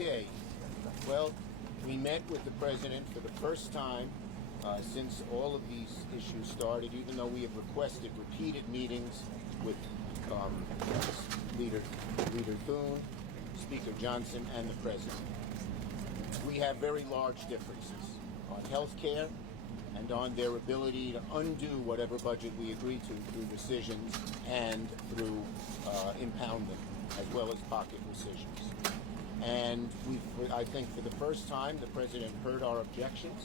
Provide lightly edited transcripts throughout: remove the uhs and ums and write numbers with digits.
Okay. Well, we met with the president for the first time since all of these issues started, even though we have requested repeated meetings with Leader Thune, Speaker Johnson, and the president. We have very large differences on health care and on their ability to undo whatever budget we agree to through rescissions and through impoundment, as well as pocket rescissions. And I think for the first time, the president heard our objections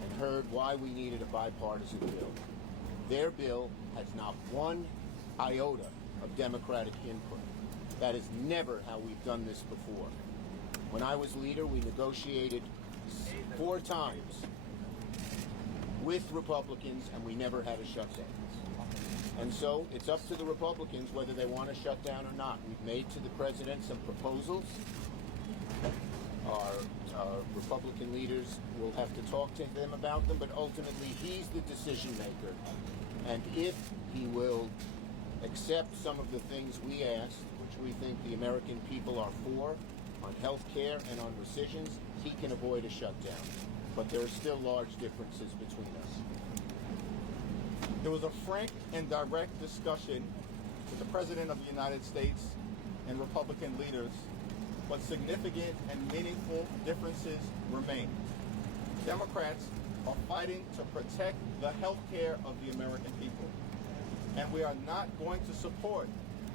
and heard why we needed a bipartisan bill. Their bill has not one iota of Democratic input. That is never how we've done this before. When I was leader, we negotiated 4 times with Republicans, and we never had a shutdown. And so it's up to the Republicans whether they want to shut down or not. We've made to the president some proposals. Our Republican leaders will have to talk to him about them, but ultimately he's the decision maker. And if he will accept some of the things we asked, which we think the American people are for, on health care and on rescissions, he can avoid a shutdown. But there are still large differences between us. There was a frank and direct discussion with the President of the United States and Republican leaders, but significant and meaningful differences remain. Democrats are fighting to protect the health care of the American people, and we are not going to support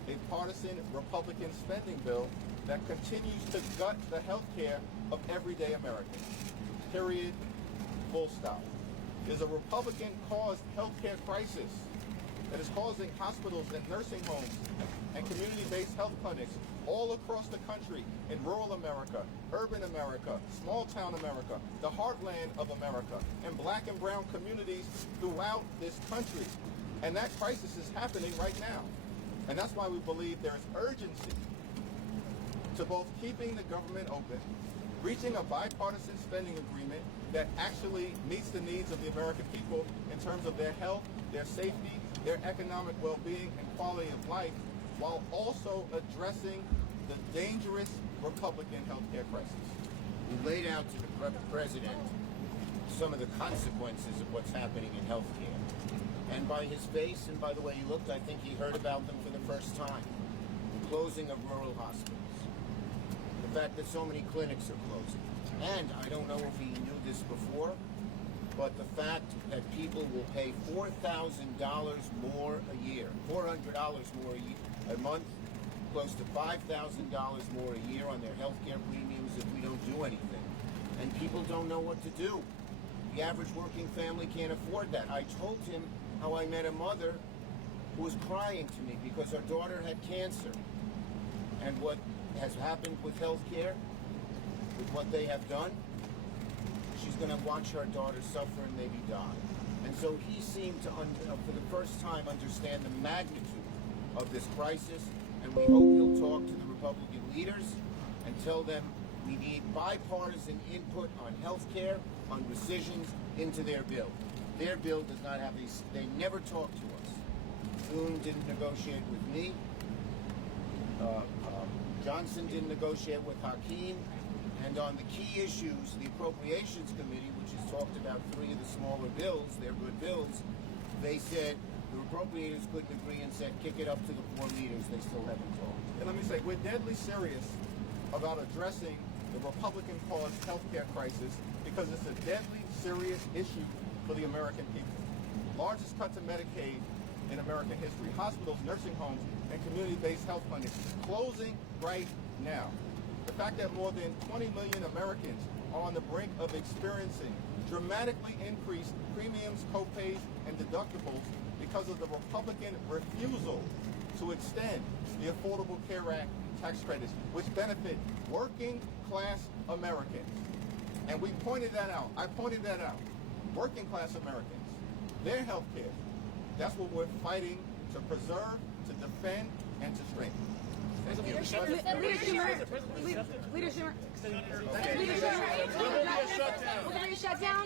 a partisan Republican spending bill that continues to gut the health care of everyday Americans. Period. Full stop. There's a Republican-caused healthcare crisis that is causing hospitals and nursing homes and community-based health clinics all across the country, in rural America, urban America, small-town America, the heartland of America, and black and brown communities throughout this country. And that crisis is happening right now. And that's why we believe there is urgency to both keeping the government open, reaching a bipartisan spending agreement that actually meets the needs of the American people in terms of their health, their safety, their economic well-being and quality of life, while also addressing the dangerous Republican healthcare crisis. We laid out to the president some of the consequences of what's happening in healthcare. And by his face and by the way he looked, I think he heard about them for the first time. The closing of rural hospitals. The fact that so many clinics are closing. And I don't know if he knew this before, but the fact that people will pay $4,000 more a year, $400 more a month, close to $5,000 more a year on their health care premiums if we don't do anything. And people don't know what to do. The average working family can't afford that. I told him how I met a mother who was crying to me because her daughter had cancer. And what has happened with health care, with what they have done, she's going to watch her daughter suffer and maybe die. And so he seemed to, for the first time, understand the magnitude of this crisis, and we hope he'll talk to the Republican leaders and tell them we need bipartisan input on health care, on rescissions, into their bill. Their bill does not have these, they never talk to us. Thune didn't negotiate with me. Johnson didn't negotiate with Hakeem. And on the key issues, the Appropriations Committee, which has talked about 3 of the smaller bills, they're good bills, they said the appropriators couldn't agree and said kick it up to the 4 leaders. They still haven't talked. And let me say, we're deadly serious about addressing the Republican-caused healthcare crisis because it's a deadly serious issue for the American people. Largest cut to Medicaid in American history. Hospitals, nursing homes, and community-based health clinics closing right now. The fact that more than 20 million Americans are on the brink of experiencing dramatically increased premiums, co-pays, and deductibles because of the Republican refusal to extend the Affordable Care Act tax credits, which benefit working class Americans. And we pointed that out. I pointed that out. Working class Americans, their health care, that's what we're fighting to preserve, to defend, and to strengthhen. Leader Schumer. Will there be a shutdown?